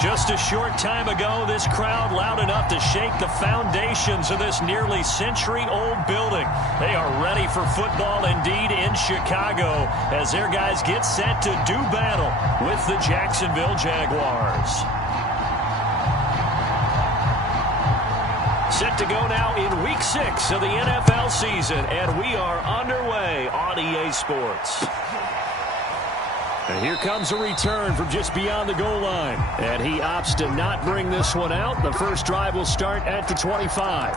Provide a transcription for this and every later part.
Just a short time ago, this crowd loud enough to shake the foundations of this nearly century-old building. They are ready for football indeed in Chicago as their guys get set to do battle with the Jacksonville Jaguars. Set to go now in Week 6 of the NFL season, and we are underway on EA Sports. And here comes a return from just beyond the goal line. And he opts to not bring this one out. The first drive will start at the 25.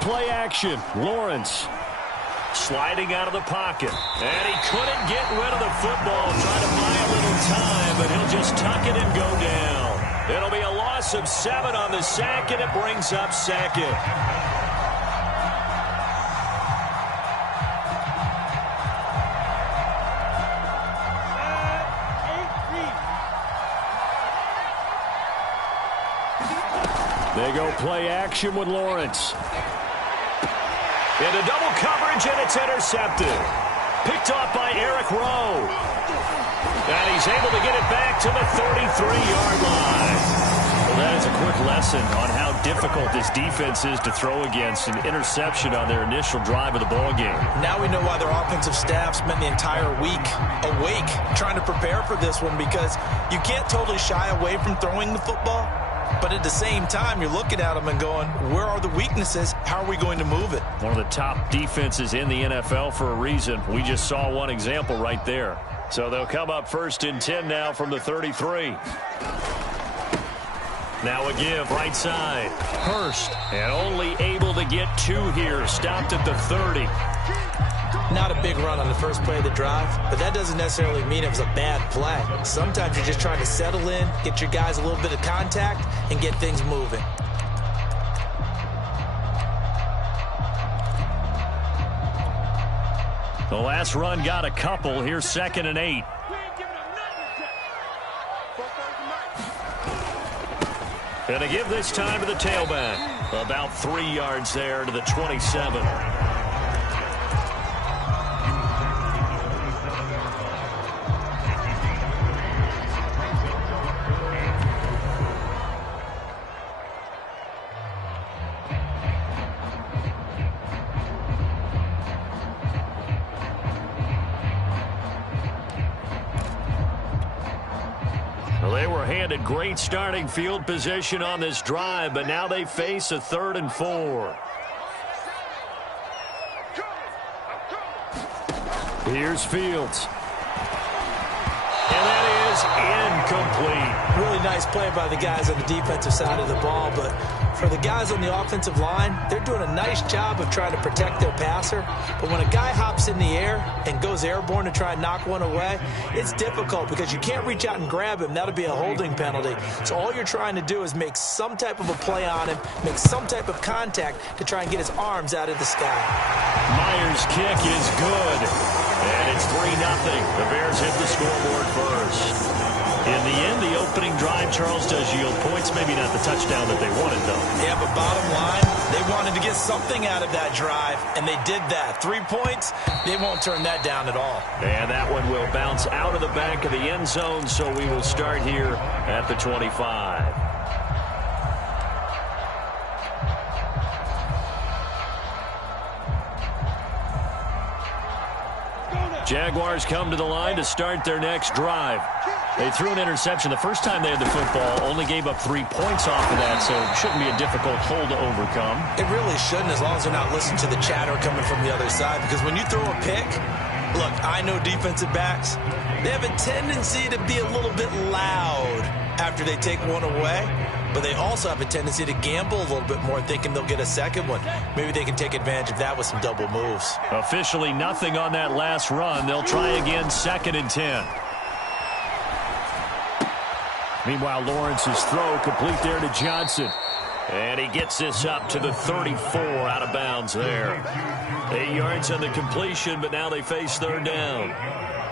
Play action. Lawrence sliding out of the pocket. And he couldn't get rid of the football. Trying to buy a little time, but he'll just tuck it and go down. It'll be a loss of 7 on the sack, and it brings up second. They go play action with Lawrence. Into double coverage, and it's intercepted. Picked off by Eric Rowe. And he's able to get it back to the 33-yard line. Well, that is a quick lesson on how difficult this defense is to throw against. An interception on their initial drive of the ballgame. Now we know why their offensive staff spent the entire week awake trying to prepare for this one, because you can't totally shy away from throwing the football. But at the same time, you're looking at them and going, where are the weaknesses? How are we going to move it? One of the top defenses in the NFL for a reason. We just saw one example right there. So they'll come up 1st and 10 now from the 33. Now a give right side. Hurst, and only able to get 2 here. Stopped at the 30. Not a big run on the first play of the drive, but that doesn't necessarily mean it was a bad play. Sometimes you're just trying to settle in, get your guys a little bit of contact, and get things moving. The last run got a couple. Here's 2nd and 8. And a give this time to the tailback. About 3 yards there to the 27. Handed great starting field position on this drive, but now they face a 3rd and 4. Here's Fields. And that is incomplete. Really nice play by the guys on the defensive side of the ball, but for the guys on the offensive line, they're doing a nice job of trying to protect their passer. But when a guy hops in the air and goes airborne to try and knock one away, it's difficult because you can't reach out and grab him. That'll be a holding penalty. So all you're trying to do is make some type of a play on him, make some type of contact to try and get his arms out of the sky. Myers' kick is good. And it's 3-0. The Bears hit the scoreboard first. In the end, the opening drive, Charles, does yield points. Maybe not the touchdown that they wanted, though. Yeah, but bottom line, they wanted to get something out of that drive, and they did that. 3 points, they won't turn that down at all. And that one will bounce out of the back of the end zone, so we will start here at the 25. Jaguars come to the line to start their next drive. They threw an interception the first time they had the football, only gave up 3 points off of that, so it shouldn't be a difficult hole to overcome. It really shouldn't, as long as they're not listening to the chatter coming from the other side, because when you throw a pick, look, I know defensive backs, they have a tendency to be a little bit loud after they take one away, but they also have a tendency to gamble a little bit more, thinking they'll get a second one. Maybe they can take advantage of that with some double moves. Officially nothing on that last run. They'll try again, 2nd and 10. Meanwhile, Lawrence's throw complete there to Johnson. And he gets this up to the 34 out of bounds there. 8 yards on the completion, but now they face third down.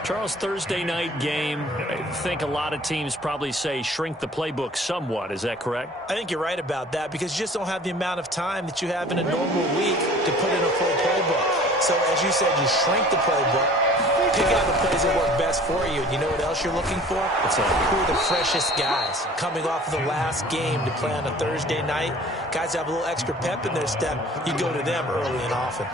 Charles, Thursday night game, I think a lot of teams probably say shrink the playbook somewhat. Is that correct? I think you're right about that because you just don't have the amount of time that you have in a normal week to put in a full playbook. So, as you said, you shrink the playbook, pick out the plays that work best for you. And you know what else you're looking for? Who are the freshest guys coming off of the last game to play on a Thursday night? Guys have a little extra pep in their step. You go to them early and often.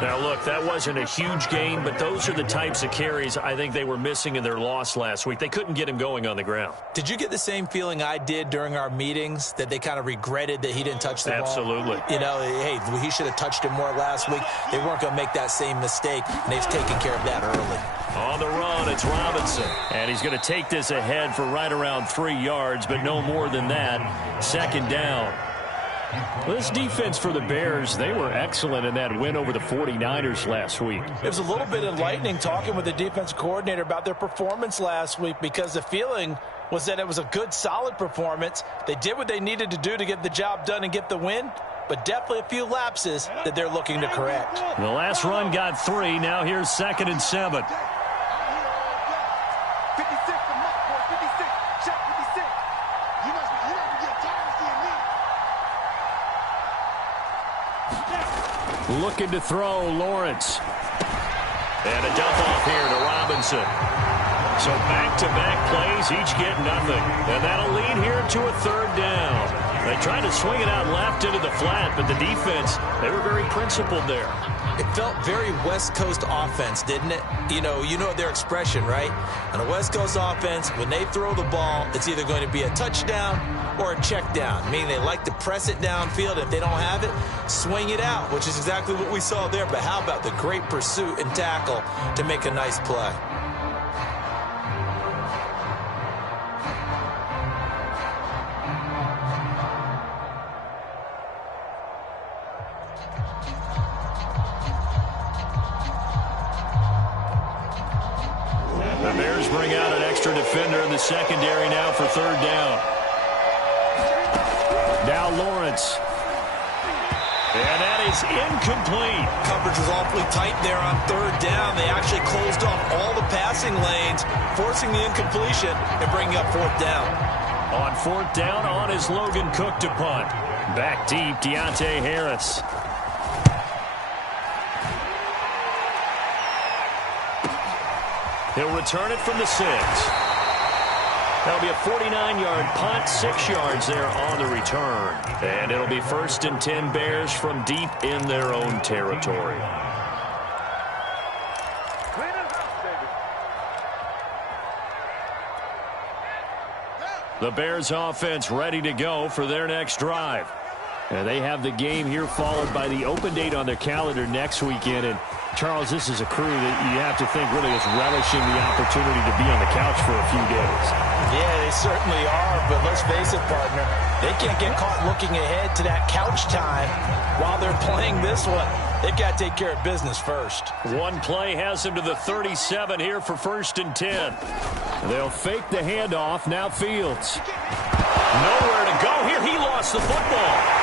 Now, look, that wasn't a huge gain, but those are the types of carries I think they were missing in their loss last week. They couldn't get him going on the ground. Did you get the same feeling I did during our meetings, that they kind of regretted that he didn't touch the ball? Absolutely. You know, hey, he should have touched it more last week. They weren't going to make that same mistake, and they've taken care of that early. On the run, it's Robinson. And he's going to take this ahead for right around 3 yards, but no more than that. Second down. Well, this defense for the Bears, they were excellent in that win over the 49ers last week. It was a little bit enlightening talking with the defense coordinator about their performance last week because the feeling was that it was a good, solid performance. They did what they needed to do to get the job done and get the win, but definitely a few lapses that they're looking to correct. The last run got 3. Now here's 2nd and 7. Looking to throw, Lawrence. And a dump off here to Robinson. So back-to-back plays, each get nothing. And that'll lead here to a third down. They tried to swing it out left into the flat, but the defense, they were very principled there. It felt very West Coast offense, didn't it? You know their expression, right? On a West Coast offense, when they throw the ball, it's either going to be a touchdown or a check down, meaning they like to press it downfield. If they don't have it, swing it out, which is exactly what we saw there. But how about the great pursuit and tackle to make a nice play? The Bears bring out an extra defender in the secondary now for third down. Now Lawrence. And that is incomplete. Coverage was awfully tight there on third down. They actually closed off all the passing lanes, forcing the incompletion and bringing up fourth down. On fourth down, on is Logan Cook to punt. Back deep, Deontay Harris. He'll return it from the 6. That'll be a 49-yard punt, 6 yards there on the return. And it'll be 1st and 10 Bears from deep in their own territory. The Bears offense ready to go for their next drive. And they have the game here followed by the open date on their calendar next weekend. And Charles, this is a crew that you have to think really is relishing the opportunity to be on the couch for a few days. Yeah, they certainly are, but let's face it, partner, they can't get caught looking ahead to that couch time while they're playing this one. They've got to take care of business first. One play has them to the 37 here for 1st and 10. They'll fake the handoff. Now Fields. Nowhere to go here. He lost the football.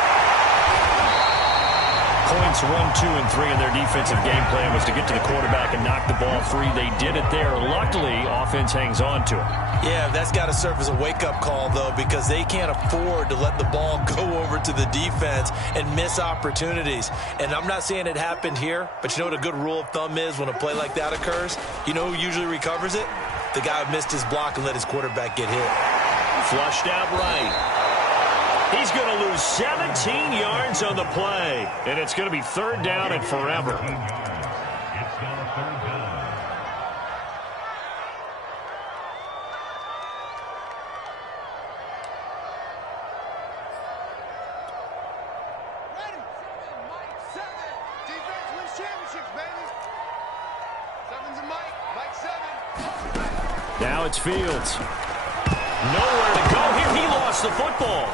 Points 1, 2, and 3 in their defensive game plan was to get to the quarterback and knock the ball free. They did it there. Luckily, offense hangs on to it. Yeah, that's got to serve as a wake-up call, though, because they can't afford to let the ball go over to the defense and miss opportunities. And I'm not saying it happened here, but you know what a good rule of thumb is when a play like that occurs? You know who usually recovers it? The guy who missed his block and let his quarterback get hit. Flushed out right. He's going to lose 17 yards on the play, and it's going to be third down and forever. Now it's Fields. Nowhere to go here. He lost the football.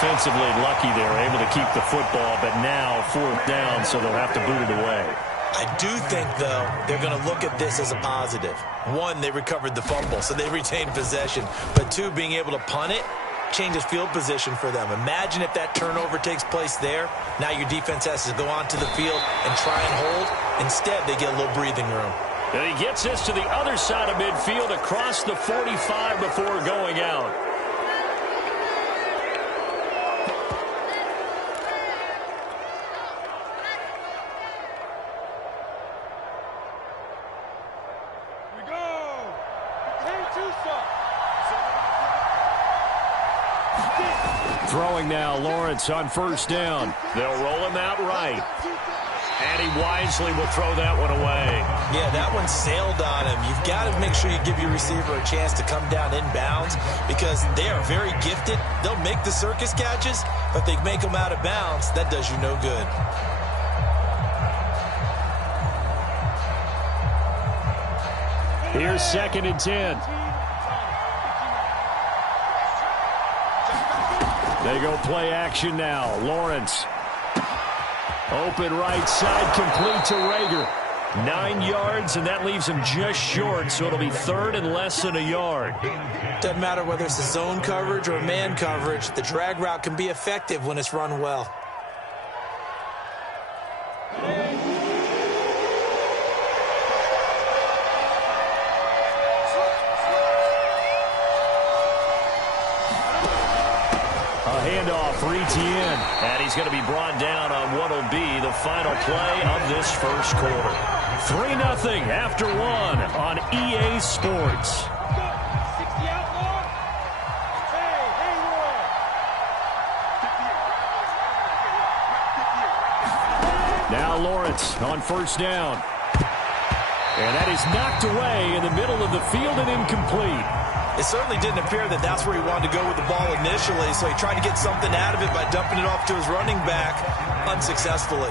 Offensively lucky they were able to keep the football, but now fourth down, so they'll have to boot it away. I do think, though, they're going to look at this as a positive. One, they recovered the fumble, so they retained possession. But two, being able to punt it changes field position for them. Imagine if that turnover takes place there. Now your defense has to go onto the field and try and hold. Instead, they get a little breathing room. And he gets this to the other side of midfield across the 45 before going out. Throwing now, Lawrence on first down. They'll roll him out right. And he wisely will throw that one away. Yeah, that one sailed on him. You've got to make sure you give your receiver a chance to come down inbounds because they are very gifted. They'll make the circus catches, but they make them out of bounds. That does you no good. Here's 2nd and 10. They go play action now. Lawrence. Open right side, complete to Rager. 9 yards, and that leaves him just short, so it'll be 3rd and less than a yard. Doesn't matter whether it's a zone coverage or a man coverage. The drag route can be effective when it's run well. Handoff for Etienne. And he's going to be brought down on what will be the final play of this first quarter. 3-0 after 1 on EA Sports. Now Lawrence on first down. And that is knocked away in the middle of the field and incomplete. It certainly didn't appear that that's where he wanted to go with the ball initially, so he tried to get something out of it by dumping it off to his running back unsuccessfully.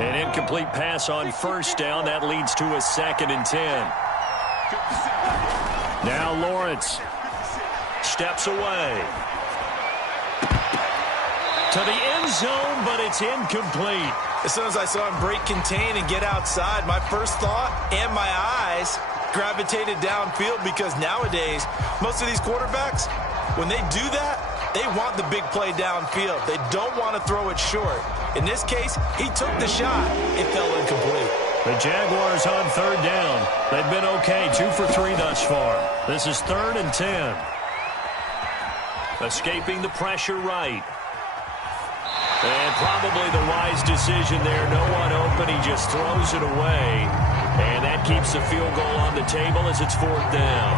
An incomplete pass on first down. That leads to a 2nd and 10. Now Lawrence steps away to the end zone, but it's incomplete. As soon as I saw him break contain and get outside, my first thought and my eyes gravitated downfield because nowadays, most of these quarterbacks, when they do that, they want the big play downfield. They don't want to throw it short. In this case, he took the shot. It fell incomplete. The Jaguars on 3rd down. They've been okay, 2 for 3 thus far. This is 3rd and 10. Escaping the pressure right. And probably the wise decision there. No one open. He just throws it away. And that keeps the field goal on the table as it's 4th down.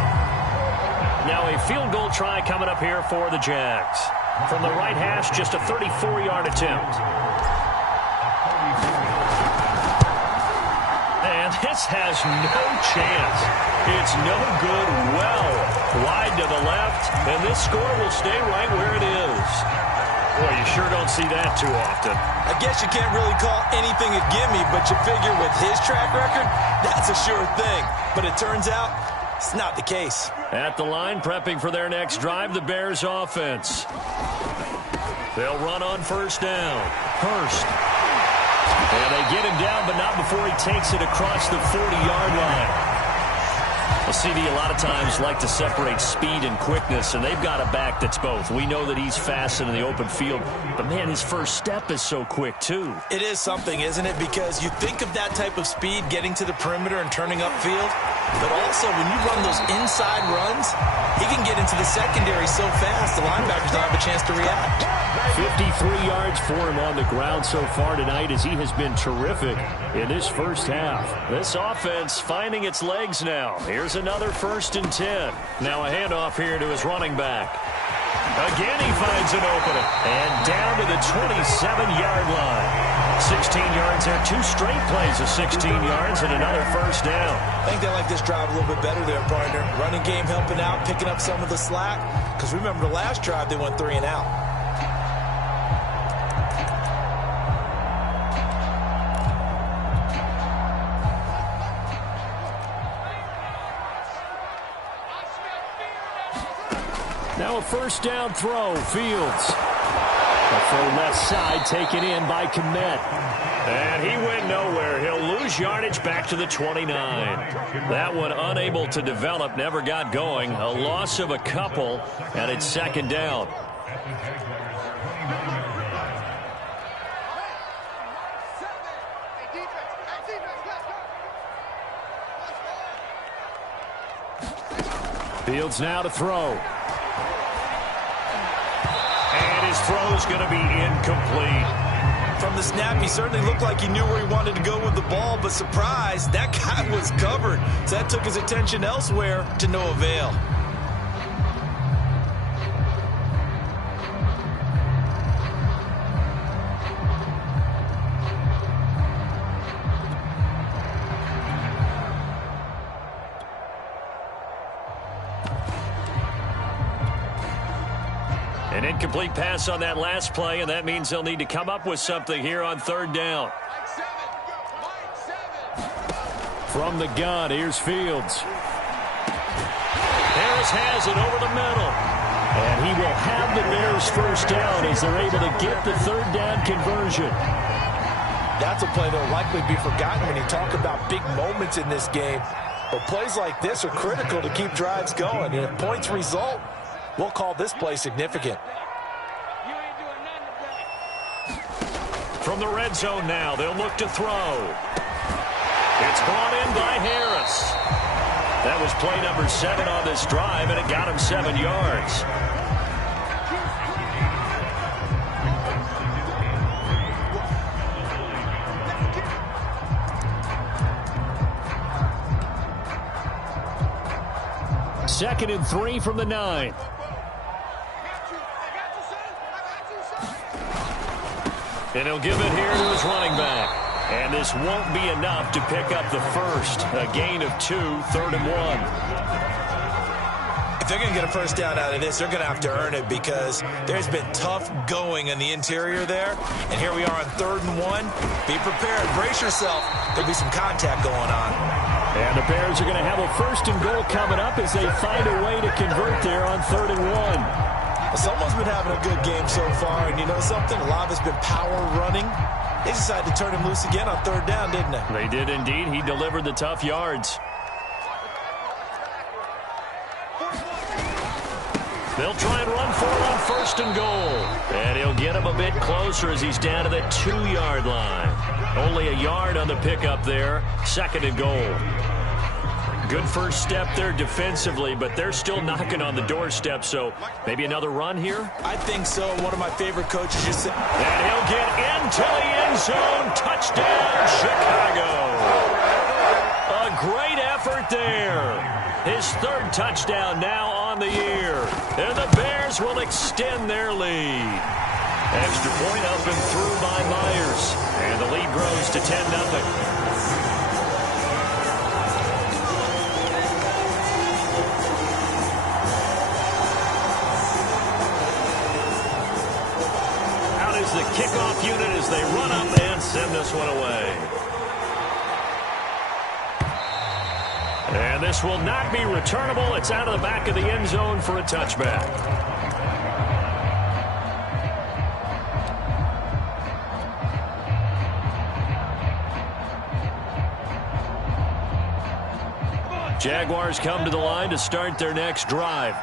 Now a field goal try coming up here for the Jags. From the right hash, just a 34-yard attempt. And this has no chance. It's no good. Well wide to the left, and this score will stay right where it is. Boy, you sure don't see that too often. I guess you can't really call anything a gimme, but you figure with his track record, that's a sure thing. But it turns out it's not the case. At the line, prepping for their next drive, the Bears offense. They'll run on first down. Hurst. And they get him down, but not before he takes it across the 40-yard line. Well, CD, a lot of times like to separate speed and quickness, and they've got a back that's both. We know that he's fast in the open field, but, man, his first step is so quick, too. It is something, isn't it? Because you think of that type of speed getting to the perimeter and turning upfield, but also when you run those inside runs, he can get into the secondary so fast the linebackers don't have a chance to react. 53 yards for him on the ground so far tonight as he has been terrific in this first half. This offense finding its legs now. Here's another 1st and 10. Now a handoff here to his running back. Again he finds an opening. And down to the 27-yard line. 16 yards there. 2 straight plays of 16 yards and another first down. I think they like this drive a little bit better there, partner. Running game helping out, picking up some of the slack. Because remember the last drive they went 3 and out. Now a first down throw, Fields. The throw left side taken in by Kmet. And he went nowhere. He'll lose yardage back to the 29. That one unable to develop, never got going. A loss of a couple, and it's second down. Fields now to throw. And his throw's going to be incomplete. From the snap, he certainly looked like he knew where he wanted to go with the ball, but surprise, that guy was covered. So that took his attention elsewhere to no avail. An incomplete pass on that last play, and that means they'll need to come up with something here on third down. From the gun, here's Fields. Harris has it over the middle. And he will have the Bears first down as they're able to get the third down conversion. That's a play that will likely be forgotten when you talk about big moments in this game. But plays like this are critical to keep drives going. And if points result, we'll call this play significant. From the red zone now, they'll look to throw. It's brought in by Harris. That was play number 7 on this drive, and it got him 7 yards. Second and 3 from the 9. And he'll give it here to his running back. And this won't be enough to pick up the first. A gain of 2, 3rd and 1. If they're going to get a first down out of this, they're going to have to earn it because there's been tough going in the interior there. And here we are on 3rd and 1. Be prepared. Brace yourself. There'll be some contact going on. And the Bears are going to have a 1st and goal coming up as they find a way to convert there on 3rd and 1. Someone's been having a good game so far, and you know something? A lot of it's been power running. They decided to turn him loose again on 3rd down, didn't they? They did indeed. He delivered the tough yards. They'll try and run for it on 1st and goal. And he'll get him a bit closer as he's down to the 2-yard line. Only a yard on the pickup there. 2nd and goal. Good first step there defensively, but they're still knocking on the doorstep, so maybe another run here? I think so. One of my favorite coaches just said. And he'll get into the end zone. Touchdown, Chicago. A great effort there. His 3rd touchdown now on the year. And the Bears will extend their lead. Extra point up and through by Myers. And the lead grows to 10-0. The kickoff unit as they run up and send this one away. And this will not be returnable. It's out of the back of the end zone for a touchback. Jaguars come to the line to start their next drive.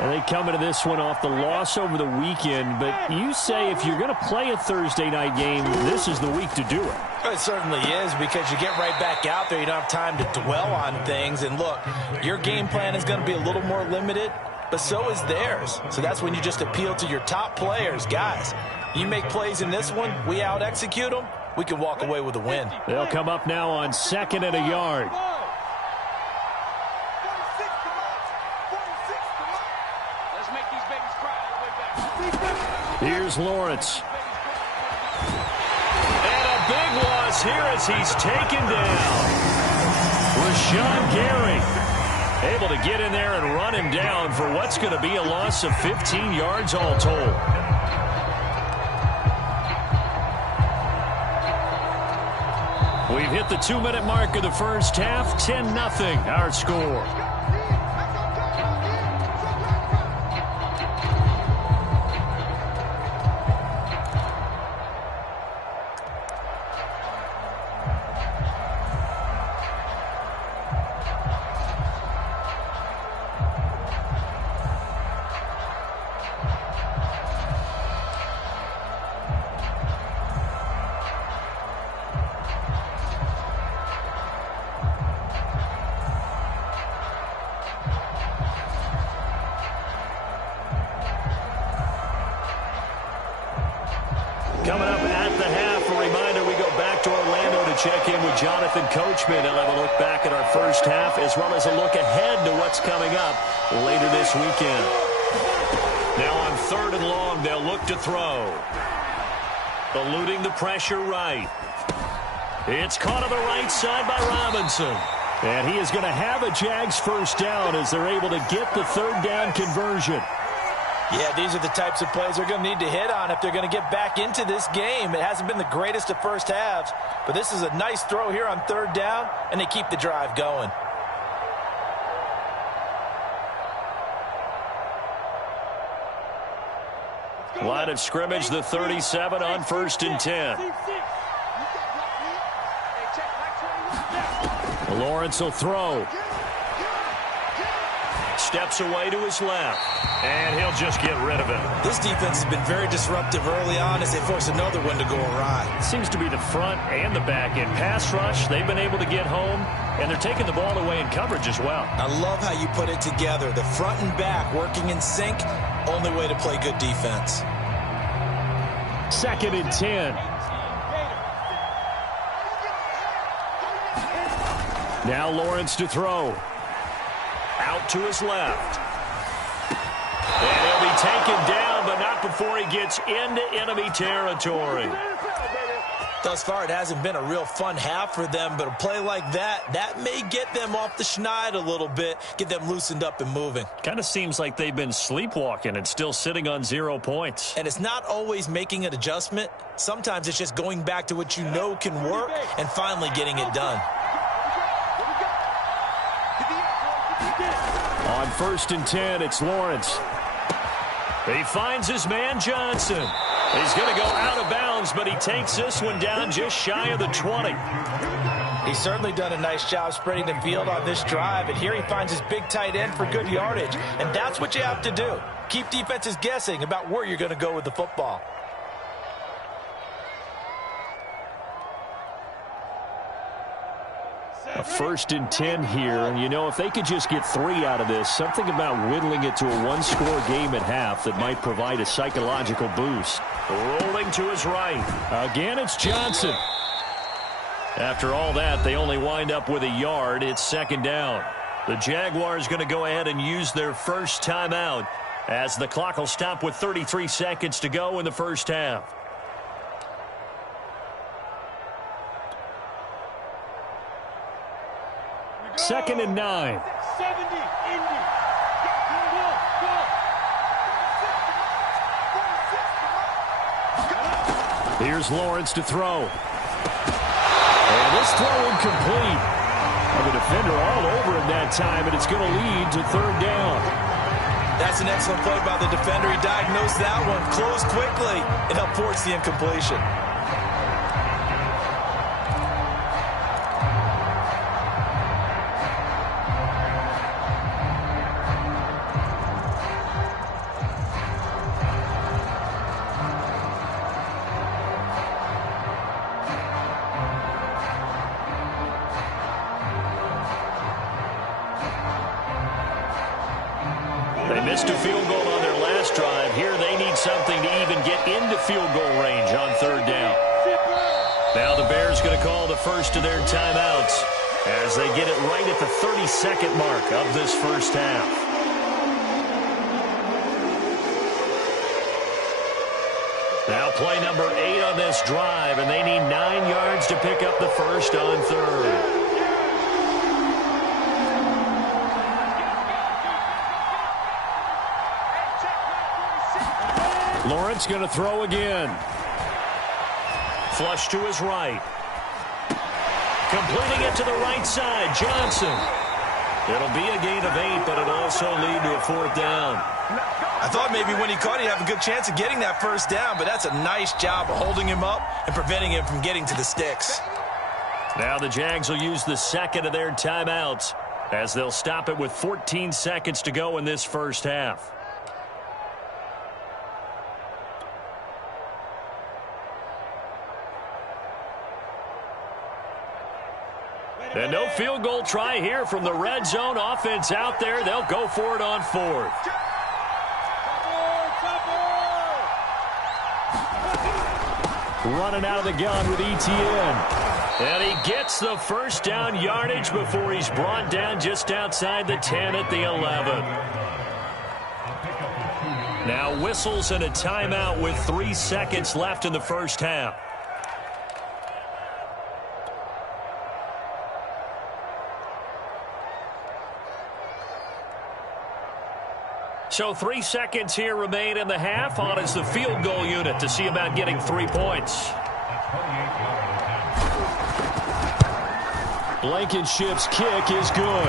And they come into this one off the loss over the weekend. But you say if you're going to play a Thursday night game, this is the week to do it. It certainly is because you get right back out there. You don't have time to dwell on things. And look, your game plan is going to be a little more limited, but so is theirs. So that's when you just appeal to your top players. Guys, you make plays in this one, we out-execute them, we can walk away with a win. They'll come up now on 2nd and a yard. Here's Lawrence. And a big loss here as he's taken down. Rashawn Gary able to get in there and run him down for what's going to be a loss of 15 yards all told. We've hit the 2-minute mark of the first half. 10-0 our score. Coming up at the half, a reminder we go back to Orlando to check in with Jonathan Coachman. He'll have a look back at our first half as well as a look ahead to what's coming up later this weekend. Now on 3rd and long, they'll look to throw. Eluding the pressure right. It's caught on the right side by Robinson. And he is going to have a Jags first down as they're able to get the 3rd down conversion. Yeah, these are the types of plays they're going to need to hit on if they're going to get back into this game. It hasn't been the greatest of first halves, but this is a nice throw here on 3rd down, and they keep the drive going. Line of scrimmage, the 37 on 1st and 10. Lawrence will throw. Steps away to his left. And he'll just get rid of it. This defense has been very disruptive early on as they force another one to go awry. Seems to be the front and the back end. Pass rush, they've been able to get home, and they're taking the ball away in coverage as well. I love how you put it together. The front and back working in sync, only way to play good defense. 2nd and 10. Now Lawrence to throw. Out to his left. And he'll be taken down, but not before he gets into enemy territory. Thus far, it hasn't been a real fun half for them, but a play like that may get them off the schneid a little bit, get them loosened up and moving. Kind of seems like they've been sleepwalking and still sitting on 0 points. And it's not always making an adjustment. Sometimes it's just going back to what you know can work and finally getting it done. On 1st and 10, it's Lawrence. He finds his man Johnson. He's going to go out of bounds, but he takes this one down just shy of the 20. He's certainly done a nice job spreading the field on this drive, and here he finds his big tight end for good yardage, and that's what you have to do. Keep defenses guessing about where you're going to go with the football. A 1st and 10 here, and you know, if they could just get 3 out of this, something about whittling it to a 1-score game at half that might provide a psychological boost. Rolling to his right. Again, it's Johnson. After all that, they only wind up with a yard. It's 2nd down. The Jaguars going to go ahead and use their first timeout as the clock will stop with 33 seconds to go in the first half. Second and 9. Here's Lawrence to throw. And this throw incomplete. And the defender all over him that time, and it's going to lead to 3rd down. That's an excellent play by the defender. He diagnosed that one, closed quickly, and helped force the incompletion. They missed a field goal on their last drive. Here they need something to even get into field goal range on 3rd down. Now the Bears going to call the first of their timeouts as they get it right at the 32nd mark of this first half. Now play number 8 on this drive, and they need 9 yards to pick up the first on 3rd. Lawrence going to throw again. Flush to his right. Completing it to the right side, Johnson. It'll be a gain of 8, but it'll also lead to a 4th down. I thought maybe when he caught it, he'd have a good chance of getting that first down, but that's a nice job of holding him up and preventing him from getting to the sticks. Now the Jags will use the second of their timeouts as they'll stop it with 14 seconds to go in this first half. And no field goal try here from the red zone. Offense out there. They'll go for it on 4th. running out of the gun with Etienne. And he gets the first down yardage before he's brought down just outside the 10 at the 11. Now whistles and a timeout with 3 seconds left in the first half. So 3 seconds here remain in the half. On is the field goal unit to see about getting 3 points. Blankenship's kick is good.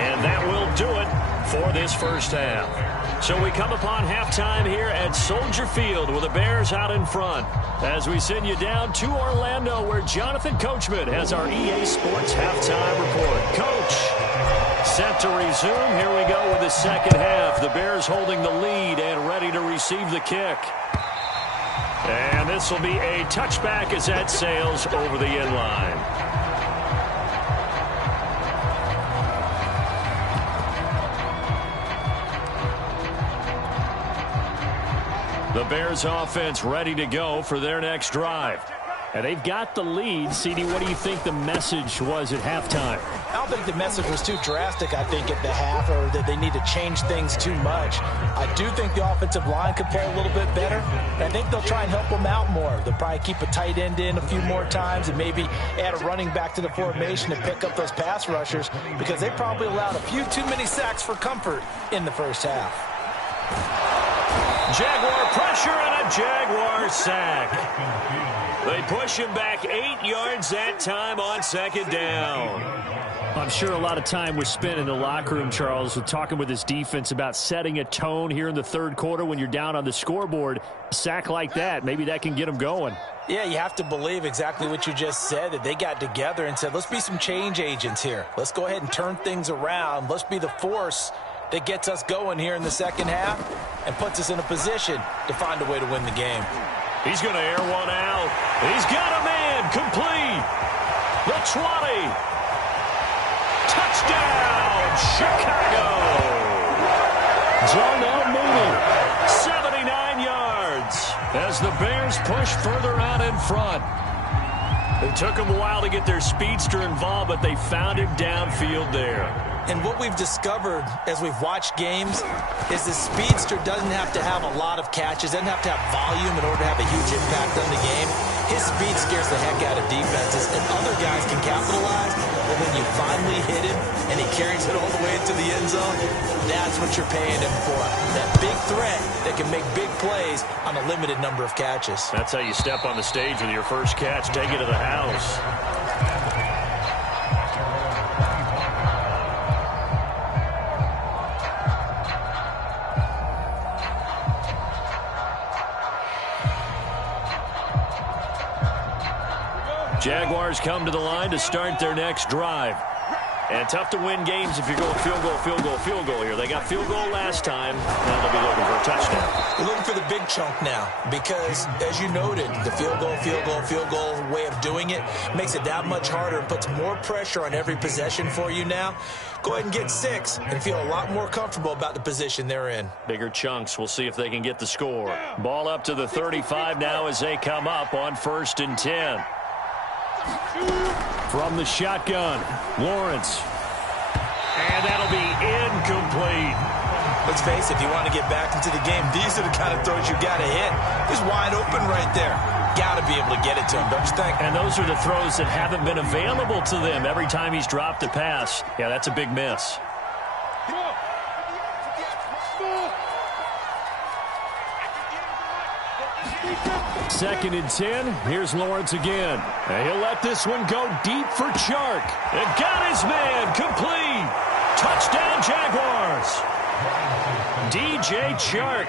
And that will do it for this first half. So we come upon halftime here at Soldier Field with the Bears out in front. As we send you down to Orlando where Jonathan Coachman has our EA Sports halftime report. Coach, set to resume. Here we go with the second half. The Bears holding the lead and ready to receive the kick. And this will be a touchback as that sails over the end line. The Bears offense ready to go for their next drive. And they've got the lead. CD, what do you think the message was at halftime? I don't think the message was too drastic, I think, at the half, or that they need to change things too much. I do think the offensive line could play a little bit better. And I think they'll try and help them out more. They'll probably keep a tight end in a few more times and maybe add a running back to the formation to pick up those pass rushers because they probably allowed a few too many sacks for comfort in the first half. Jaguar pressure and a Jaguar sack. They push him back 8 yards that time on second down. I'm sure a lot of time was spent in the locker room, Charles, with talking with his defense about setting a tone here in the third quarter when you're down on the scoreboard. A sack like that, maybe that can get them going. Yeah, you have to believe exactly what you just said, that they got together and said, let's be some change agents here. Let's go ahead and turn things around. Let's be the force that gets us going here in the second half and puts us in a position to find a way to win the game. He's going to air one out. He's got a man complete. The 20. Touchdown, Chicago. Darnell Mooney, 79 yards as the Bears push further out in front. It took them a while to get their speedster involved, but they found him downfield there. And what we've discovered as we've watched games is the speedster doesn't have to have a lot of catches, doesn't have to have volume in order to have a huge impact on the game. His speed scares the heck out of defenses, and other guys can capitalize. But when you finally hit him and he carries it all the way into the end zone, that's what you're paying him for. That big threat that can make big plays on a limited number of catches. That's how you step on the stage with your first catch, take it to the house. Jaguars come to the line to start their next drive. And tough to win games if you're going field goal, field goal, field goal here. They got field goal last time. Now they'll be looking for a touchdown. They're looking for the big chunk now because, as you noted, the field goal way of doing it makes it that much harder and puts more pressure on every possession for you now. Go ahead and get 6 and feel a lot more comfortable about the position they're in. Bigger chunks. We'll see if they can get the score. Ball up to the 35 now as they come up on 1st and 10. From the shotgun, Lawrence. And that'll be incomplete. Let's face it, if you want to get back into the game, these are the kind of throws you got to hit. He's wide open right there. Got to be able to get it to him, don't you think? And those are the throws that haven't been available to them every time he's dropped a pass. Yeah, that's a big miss. Second and 10. Here's Lawrence again. And he'll let this one go deep for Chark. And got his man complete. Touchdown, Jaguars. DJ Chark,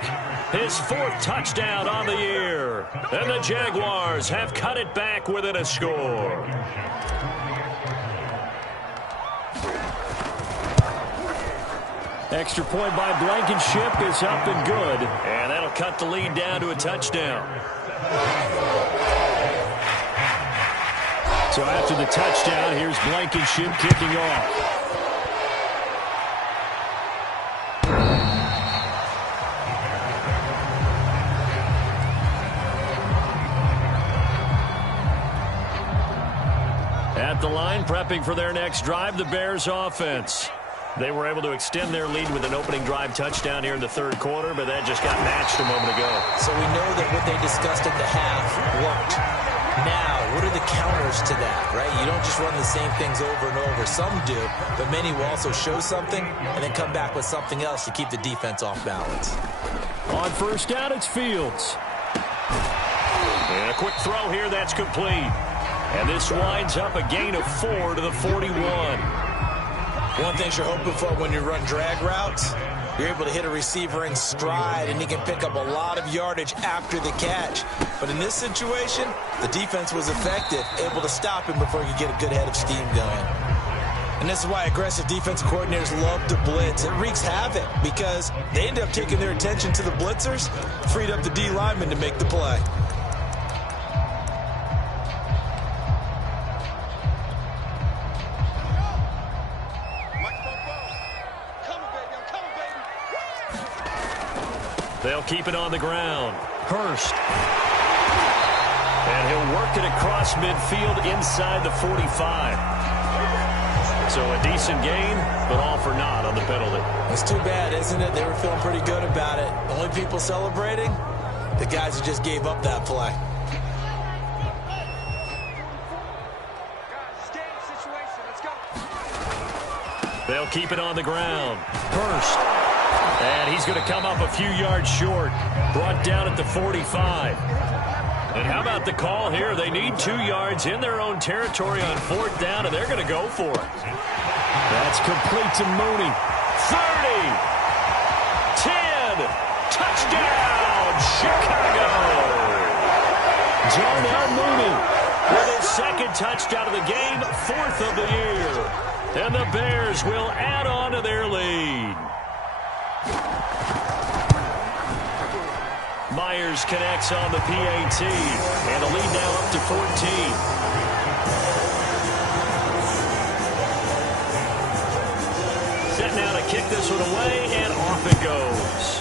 his 4th touchdown on the year. And the Jaguars have cut it back within a score. Extra point by Blankenship is up and good. And that'll cut the lead down to a touchdown. So after the touchdown, here's Blankenship kicking off. At the line, prepping for their next drive, the Bears offense. They were able to extend their lead with an opening drive touchdown here in the third quarter, but that just got matched a moment ago. So we know that what they discussed at the half worked. Now, what are the counters to that, right? You don't just run the same things over and over. Some do, but many will also show something and then come back with something else to keep the defense off balance. On first down, it's Fields. And a quick throw here, that's complete. And this winds up a gain of 4 to the 41. One thing you're hoping for when you run drag routes, you're able to hit a receiver in stride, and he can pick up a lot of yardage after the catch. But in this situation, the defense was effective, able to stop him before he could get a good head of steam going. And this is why aggressive defensive coordinators love to blitz. It wreaks havoc because they end up taking their attention to the blitzers, freed up the D lineman to make the play. They'll keep it on the ground. Hurst. And he'll work it across midfield inside the 45. So a decent gain, but all for naught on the penalty. It's too bad, isn't it? They were feeling pretty good about it. The only people celebrating, the guys who just gave up that play. They'll keep it on the ground. Hurst. And he's going to come up a few yards short. Brought down at the 45. And how about the call here? They need 2 yards in their own territory on fourth down, and they're going to go for it. That's complete to Mooney. 30. 10. Touchdown, Chicago. Darnell Mooney with his second touchdown of the game, 4th of the year. And the Bears will add on to their lead. Myers connects on the PAT, and the lead now up to 14. Set now to kick this one away, and off it goes.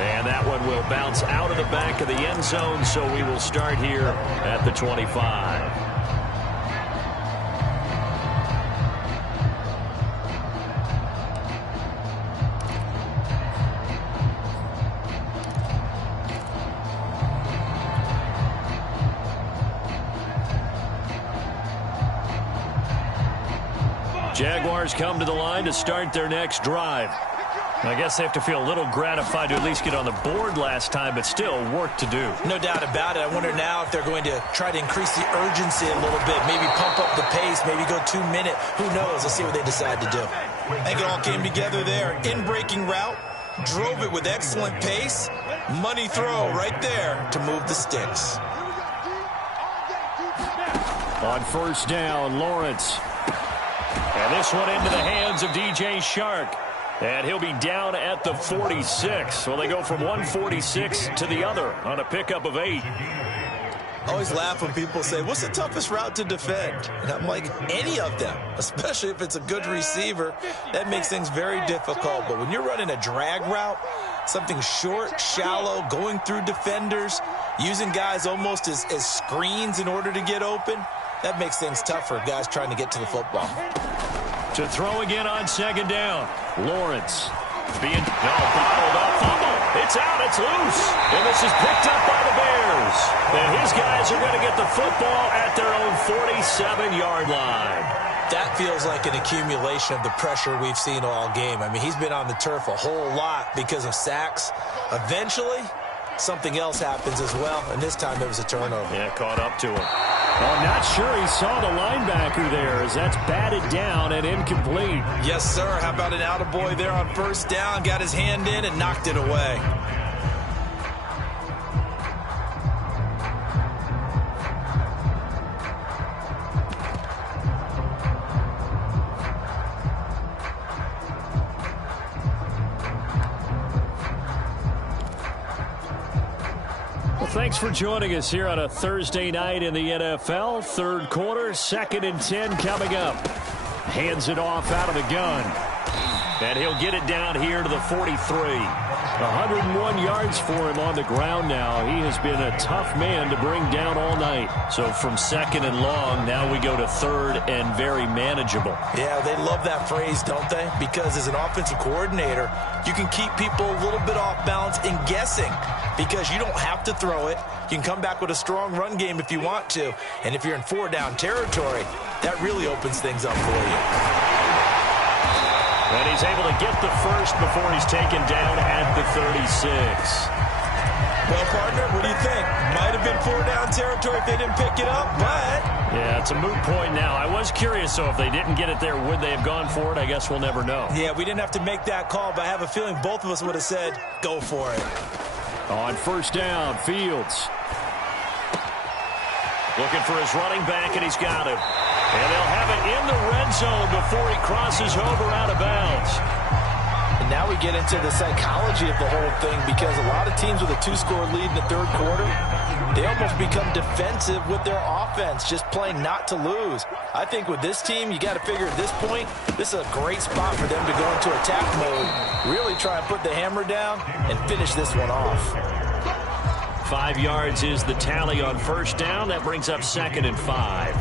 And that one will bounce out of the back of the end zone, so we will start here at the 25. Jaguars come to the line to start their next drive. I guess they have to feel a little gratified to at least get on the board last time, but still work to do. No doubt about it. I wonder now if they're going to try to increase the urgency a little bit, maybe pump up the pace, maybe go 2 minute. Who knows? Let's see what they decide to do. I think it all came together there. In-breaking route, drove it with excellent pace. Money throw right there to move the sticks. On first down, Lawrence. And this one into the hands of DJ Shark. And he'll be down at the 46. Well, they go from 146 to the other on a pickup of 8. I always laugh when people say, what's the toughest route to defend? And I'm like, any of them, especially if it's a good receiver. That makes things very difficult. But when you're running a drag route, something short, shallow, going through defenders, using guys almost as screens in order to get open, that makes things tough for guys trying to get to the football. To throw again on second down. Lawrence being bottled up. Fumble. It's out. It's loose. And this is picked up by the Bears. And his guys are going to get the football at their own 47-yard line. That feels like an accumulation of the pressure we've seen all game. I mean, he's been on the turf a whole lot because of sacks. Eventually, something else happens as well, and this time it was a turnover. Yeah, caught up to him. Oh, not sure he saw the linebacker there as that's batted down and incomplete. Yes, sir. How about an attaboy there on first down? Got his hand in and knocked it away. Thanks for joining us here on a Thursday night in the NFL. Third quarter, 2nd and 10 coming up. Hands it off out of the gun. And he'll get it down here to the 43. 101 yards for him on the ground now. He has been a tough man to bring down all night. So from second and long, now we go to third and very manageable. Yeah, they love that phrase, don't they? Because as an offensive coordinator, you can keep people a little bit off balance and guessing because you don't have to throw it. You can come back with a strong run game if you want to. And if you're in four-down territory, that really opens things up for you. And he's able to get the first before he's taken down at the 36. Well, partner, what do you think? Might have been four-down territory if they didn't pick it up, but... Yeah, it's a moot point now. I was curious, so if they didn't get it there, would they have gone for it? I guess we'll never know. Yeah, we didn't have to make that call, but I have a feeling both of us would have said, go for it. On first down, Fields. Looking for his running back, and he's got him. And they'll have it in the red zone before he crosses over out of bounds. And now we get into the psychology of the whole thing because a lot of teams with a two-score lead in the third quarter, they almost become defensive with their offense, just playing not to lose. I think with this team, you got to figure at this point, this is a great spot for them to go into attack mode, really try and put the hammer down and finish this one off. 5 yards is the tally on first down. That brings up second and 5.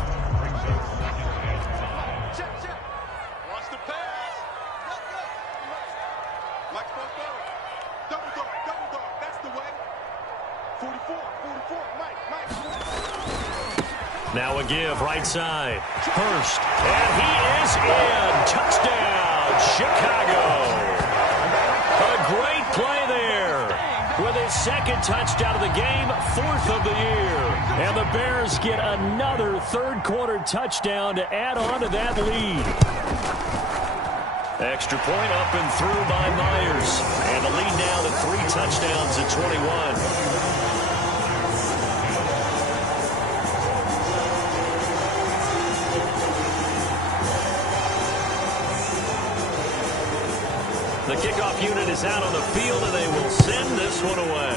Now a give, right side. Hurst. And he is in. Touchdown, Chicago. A great play there. With his second touchdown of the game, fourth of the year. And the Bears get another third-quarter touchdown to add on to that lead. Extra point up and through by Myers. And the lead now to 3 touchdowns at 21. The kickoff unit is out on the field, and they will send this one away.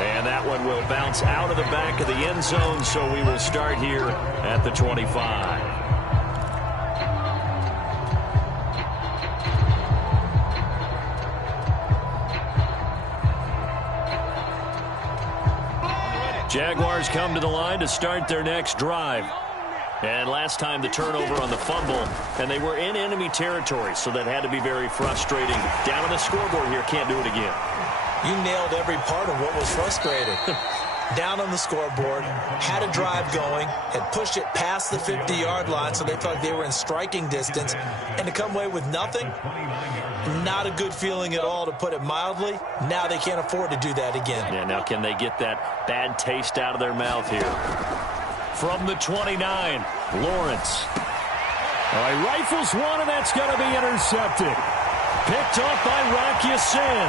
And that one will bounce out of the back of the end zone, so we will start here at the 25. Jaguars come to the line to start their next drive. And last time the turnover on the fumble, and they were in enemy territory, so that had to be very frustrating. Down on the scoreboard here, can't do it again. You nailed every part of what was frustrating. Down on the scoreboard, had a drive going, had pushed it past the 50-yard line, so they felt they were in striking distance, and to come away with nothing, not a good feeling at all, to put it mildly. Now they can't afford to do that again. Yeah, now can they get that bad taste out of their mouth here? From the 29, Lawrence. All right, rifles one, and that's going to be intercepted. Picked off by Rocky Sin.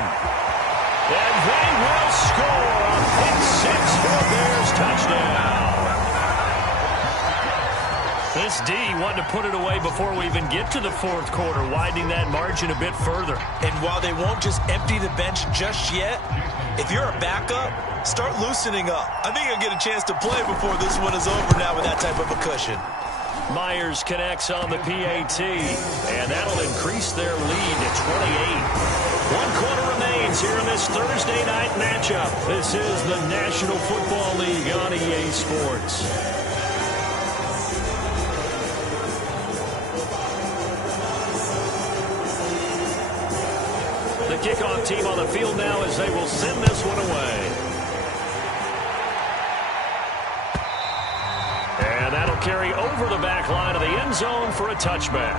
And they will score a pick six for a Bears touchdown. This D wanted to put it away before we even get to the fourth quarter, widening that margin a bit further. And while they won't just empty the bench just yet, if you're a backup, start loosening up. I think you'll get a chance to play before this one is over now with that type of a cushion. Myers connects on the PAT, and that'll increase their lead to 28. 1 quarter remains here in this Thursday night matchup. This is the National Football League on EA Sports. The kickoff team on the field now as they will send this one away. And that'll carry over the back line of the end zone for a touchback.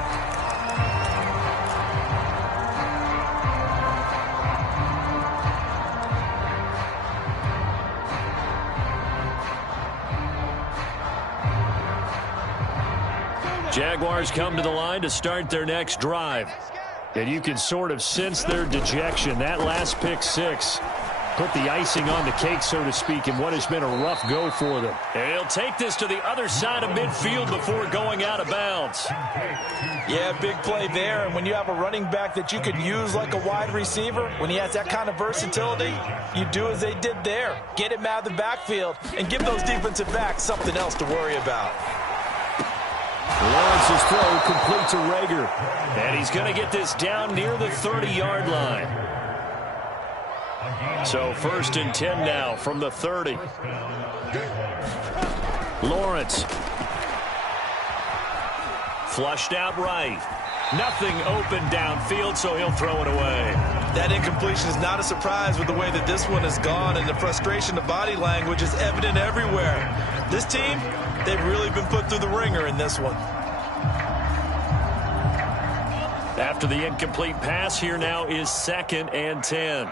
Jaguars come to the line to start their next drive. And you can sort of sense their dejection. That last pick six put the icing on the cake, so to speak, in what has been a rough go for them. And he'll take this to the other side of midfield before going out of bounds. Yeah, big play there. And when you have a running back that you could use like a wide receiver, when he has that kind of versatility, you do as they did there. Get him out of the backfield and give those defensive backs something else to worry about. Lawrence's throw complete to Rager. And he's going to get this down near the 30-yard line. So 1st and 10 now from the 30. Lawrence. Flushed out right. Nothing open downfield, so he'll throw it away. That incompletion is not a surprise with the way that this one has gone, and the frustration of body language is evident everywhere. This team, they've really been put through the ringer in this one. After the incomplete pass, here now is 2nd and 10.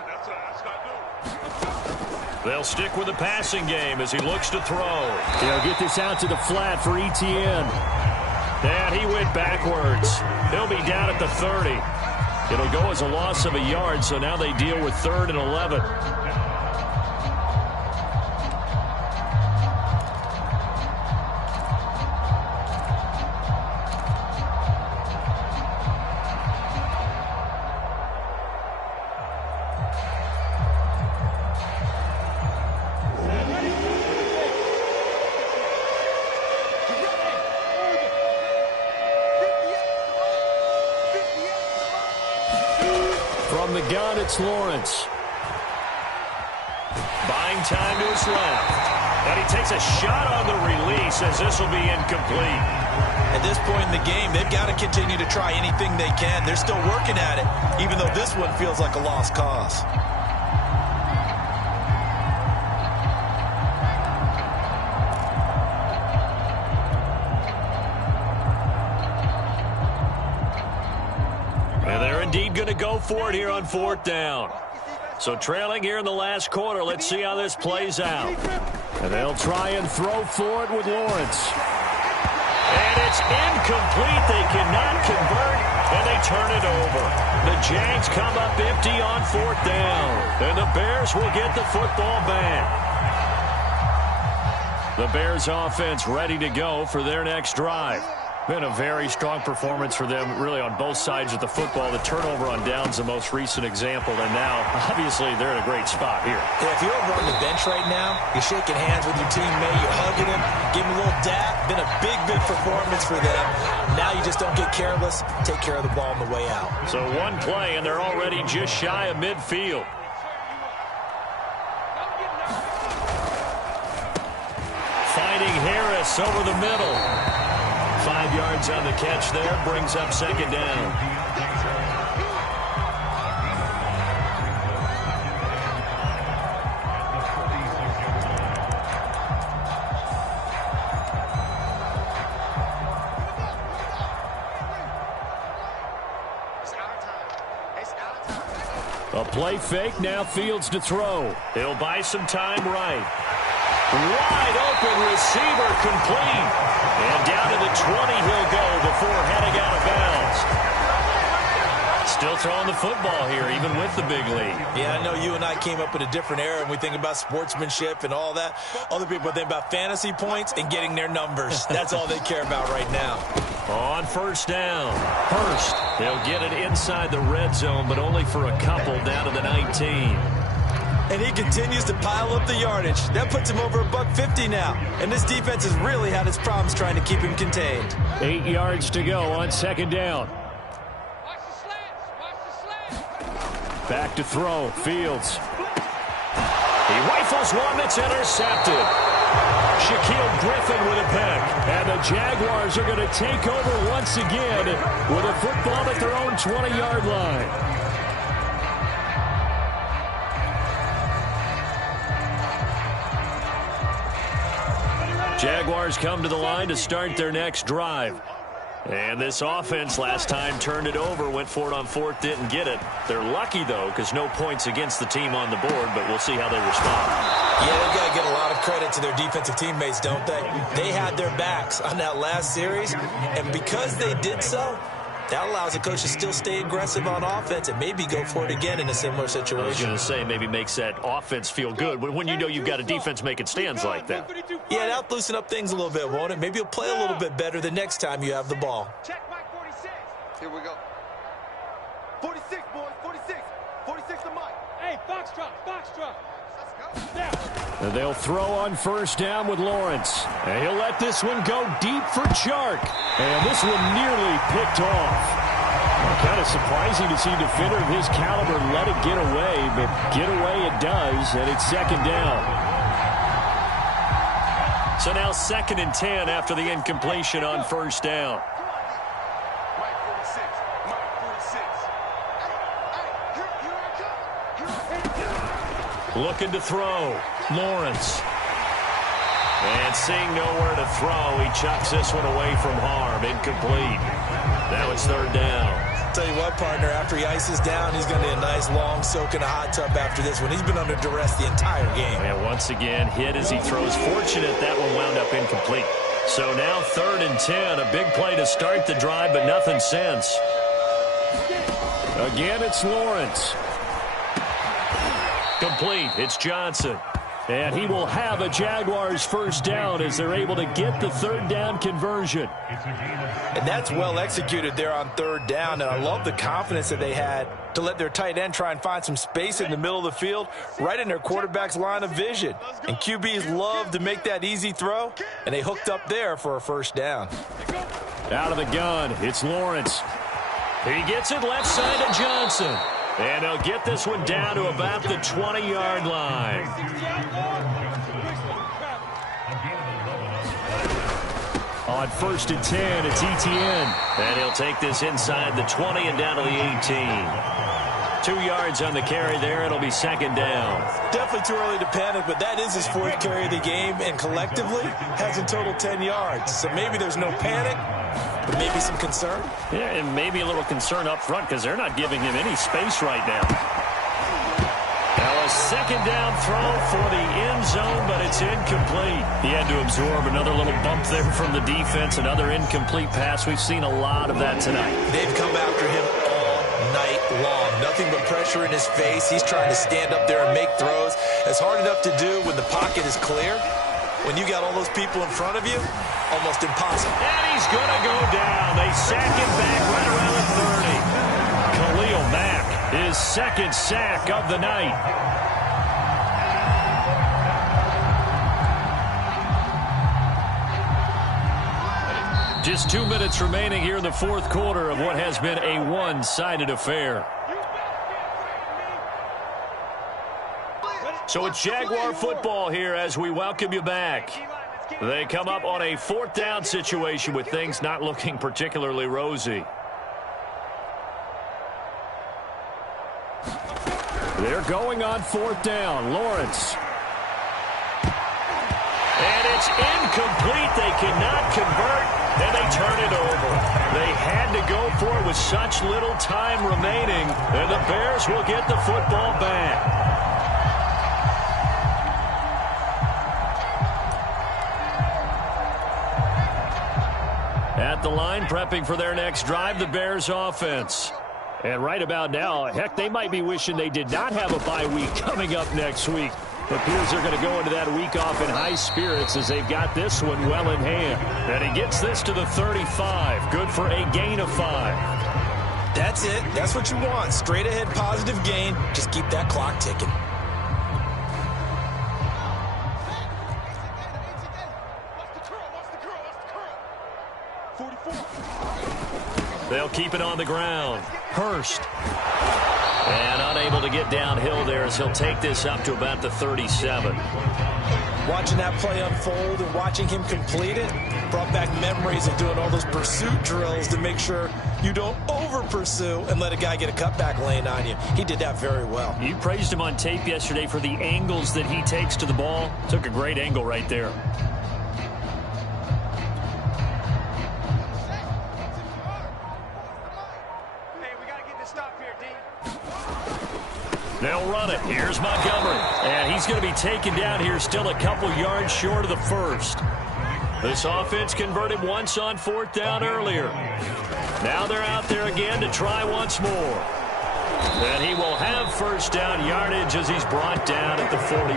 They'll stick with the passing game as he looks to throw. He'll get this out to the flat for Etienne. And he went backwards. He'll be down at the 30. It'll go as a loss of a yard, so now they deal with 3rd and 11. From the gun, it's Lawrence. Buying time to his left. And he takes a shot on the release as this will be incomplete. At this point in the game, they've got to continue to try anything they can. They're still working at it, even though this one feels like a lost cause. Indeed going to go for it here on 4th down. So trailing here in the last quarter. Let's see how this plays out. And they'll try and throw for it with Lawrence. And it's incomplete. They cannot convert, and they turn it over. The Jags come up empty on 4th down. And the Bears will get the football back. The Bears offense ready to go for their next drive. Been a very strong performance for them, really, on both sides of the football. The turnover on downs, the most recent example, and now, obviously, they're in a great spot here. Yeah, if you're over on the bench right now, you're shaking hands with your teammate, you're hugging him, giving him a little dap. Been a big, big performance for them. Now you just don't get careless. Take care of the ball on the way out. So one play, and they're already just shy of midfield. Finding Harris over the middle. 5 yards on the catch there, brings up 2nd down. A play fake, now Fields to throw. He'll buy some time right. Wide open receiver complete. And down to the 20 he'll go before heading out of bounds. Still throwing the football here, even with the big lead. Yeah, I know you and I came up in a different era, and we think about sportsmanship and all that. Other people think about fantasy points and getting their numbers. That's all they care about right now. On 1st down, Hurst. They'll get it inside the red zone, but only for a couple down to the 19. And he continues to pile up the yardage. That puts him over $150 now. And this defense has really had its problems trying to keep him contained. 8 yards to go on 2nd down. Back to throw. Fields. He rifles one that's intercepted. Shaquille Griffin with a pick. And the Jaguars are going to take over once again with a football at their own 20-yard line. Jaguars come to the line to start their next drive. And this offense last time turned it over, went for it on 4th, didn't get it. They're lucky, though, because no points against the team on the board, but we'll see how they respond. Yeah, they've got to give a lot of credit to their defensive teammates, don't they? They had their backs on that last series, and because they did so, that allows the coach to still stay aggressive on offense and maybe go for it again in a similar situation. I was going to say, maybe makes that offense feel good when you know you've got a defense making stands like that. Yeah, that'll loosen up things a little bit, won't it? Maybe you'll play a little bit better the next time you have the ball. Check Mike 46. Here we go. 46, boys, 46. 46 to Mike. Hey, Foxtrot, Foxtrot. And they'll throw on first down with Lawrence. And he'll let this one go deep for Chark. And this one nearly picked off. Kind of surprising to see a defender of his caliber let it get away, but get away it does, and it's second down. So now 2nd and 10 after the incompletion on first down. Looking to throw. Lawrence. And seeing nowhere to throw, he chucks this one away from harm. Incomplete. Now it's 3rd down. Tell you what, partner, after he ices down, he's going to need a nice long soak in a hot tub after this one. He's been under duress the entire game. And once again, hit as he throws. Fortunate that one wound up incomplete. So now 3rd and 10, a big play to start the drive, but nothing since. Again, it's Lawrence. Complete. It's Johnson. And he will have a Jaguars first down as they're able to get the 3rd down conversion. And that's well executed there on 3rd down. And I love the confidence that they had to let their tight end try and find some space in the middle of the field, right in their quarterback's line of vision. And QBs love to make that easy throw, and they hooked up there for a first down. Out of the gun, it's Lawrence. He gets it left side to Johnson. And they'll get this one down to about the 20-yard line. On 1st and 10, it's Etienne. And he'll take this inside the 20 and down to the 18. 2 yards on the carry there. It'll be 2nd down. Definitely too early to panic, but that is his 4th carry of the game, and collectively has in total 10 yards. So maybe there's no panic, but maybe some concern. Yeah, and maybe a little concern up front because they're not giving him any space right now. Now a 2nd down throw for the end zone, but it's incomplete. He had to absorb another little bump there from the defense, another incomplete pass. We've seen a lot of that tonight. They've come after him all night long. Nothing but pressure in his face. He's trying to stand up there and make throws. It's hard enough to do when the pocket is clear. When you got all those people in front of you, almost impossible. And he's going to go down. They sack him back right around the 30. Khalil Mack, his 2nd sack of the night. Just 2 minutes remaining here in the 4th quarter of what has been a one-sided affair. So it's Jaguar football here as we welcome you back. They come up on a 4th down situation with things not looking particularly rosy. They're going on 4th down. Lawrence. And it's incomplete. They cannot convert, and they turn it over. They had to go for it with such little time remaining, and the Bears will get the football back. At the line, prepping for their next drive, the Bears offense. And right about now, heck, they might be wishing they did not have a bye week coming up next week. It appears they're going to go into that week off in high spirits as they've got this one well in hand. And he gets this to the 35. Good for a gain of 5. That's it. That's what you want. Straight ahead positive gain. Just keep that clock ticking. They'll keep it on the ground. Hurst. And unable to get downhill there as he'll take this up to about the 37. Watching that play unfold and watching him complete it brought back memories of doing all those pursuit drills to make sure you don't over-pursue and let a guy get a cutback lane on you. He did that very well. You praised him on tape yesterday for the angles that he takes to the ball. Took a great angle right there. They'll run it. Here's Montgomery. And he's going to be taken down here still a couple yards short of the first. This offense converted once on 4th down earlier. Now they're out there again to try once more. And he will have first down yardage as he's brought down at the 41.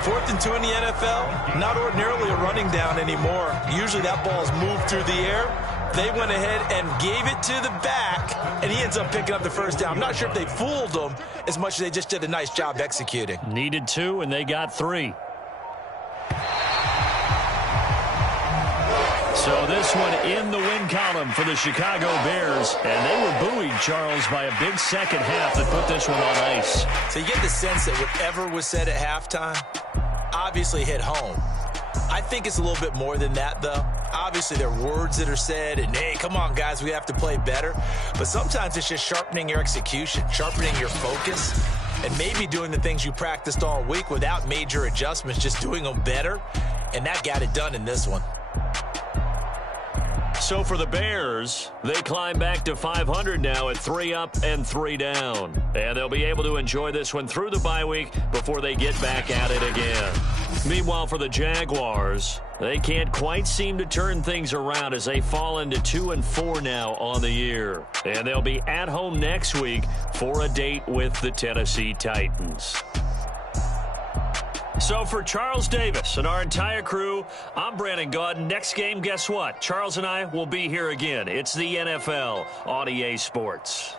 4th and 2 in the NFL, not ordinarily a running down anymore. Usually that ball is moved through the air. They went ahead and gave it to the back, and he ends up picking up the first down. I'm not sure if they fooled him as much as they just did a nice job executing. Needed 2, and they got 3. So this one in the win column for the Chicago Bears, and they were buoyed, Charles, by a big second half that put this one on ice. So you get the sense that whatever was said at halftime obviously hit home. I think it's a little bit more than that, though. Obviously, there are words that are said, and, hey, come on, guys, we have to play better. But sometimes it's just sharpening your execution, sharpening your focus, and maybe doing the things you practiced all week without major adjustments, just doing them better. And that got it done in this one. So for the Bears, they climb back to 500 now at 3 up and 3 down. And they'll be able to enjoy this one through the bye week before they get back at it again. Meanwhile, for the Jaguars, they can't quite seem to turn things around as they fall into 2-4 now on the year. And they'll be at home next week for a date with the Tennessee Titans. So for Charles Davis and our entire crew, I'm Brandon Gaudin. Next game, guess what? Charles and I will be here again. It's the NFL on EA Sports.